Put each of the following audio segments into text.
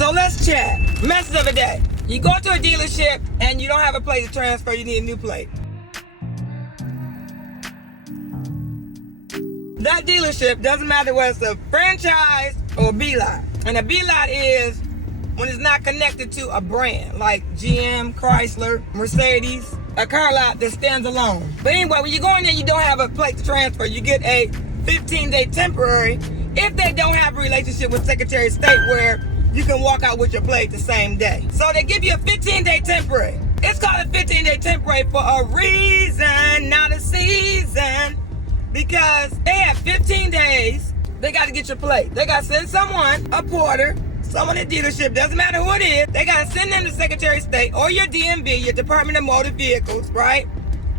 So let's chat. Message of the day. You go to a dealership and you don't have a plate to transfer, you need a new plate. That dealership, doesn't matter whether it's a franchise or a B-lot. And a B-lot is when it's not connected to a brand, like GM, Chrysler, Mercedes, a car lot that stands alone. But anyway, when you go in there, you don't have a plate to transfer, you get a 15-day temporary if they don't have a relationship with Secretary of State where you can walk out with your plate the same day. So they give you a 15-day temporary. It's called a 15-day temporary for a reason, not a season. Because they have 15 days, they got to get your plate. They got to send someone, a porter, someone at dealership, doesn't matter who it is. They got to send them to Secretary of State or your DMV, your Department of Motor Vehicles, right?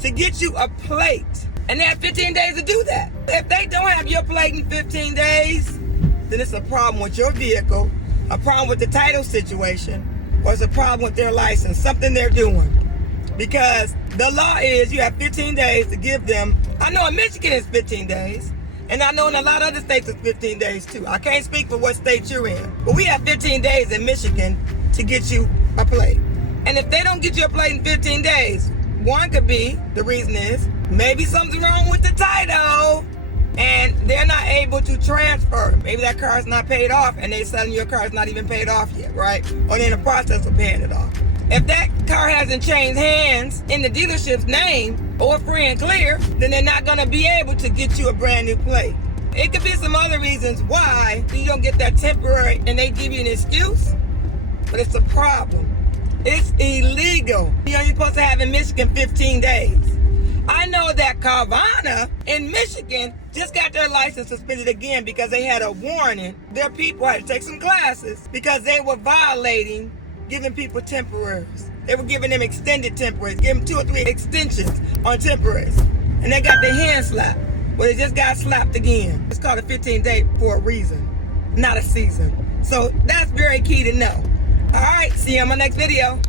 To get you a plate. And they have 15 days to do that. If they don't have your plate in 15 days, then it's a problem with your vehicle, a problem with the title situation, or it's a problem with their license, something they're doing. Because the law is you have 15 days to give them. I know in Michigan it's 15 days. And I know in a lot of other states it's 15 days too. I can't speak for what state you're in. But we have 15 days in Michigan to get you a plate. And if they don't get you a plate in 15 days, one could be, the reason is, maybe something's wrong with the title. And they're not able to transfer. Maybe that car's not paid off and they're selling your car is not even paid off yet, right? Or they're in the process of paying it off. If that car hasn't changed hands in the dealership's name or free and clear, then they're not going to be able to get you a brand new plate. It could be some other reasons why you don't get that temporary and they give you an excuse, but it's a problem. It's illegal. You're supposed to have in Michigan 15 days. I know that Carvana in Michigan just got their license suspended again because they had a warning. Their people had to take some classes because they were violating giving people temporaries. They were giving them extended temporaries, giving 2 or 3 extensions on temporaries. And they got their hand slapped. Well, they just got slapped again. It's called a 15-day for a reason, not a season. So that's very key to know. All right, see you on my next video.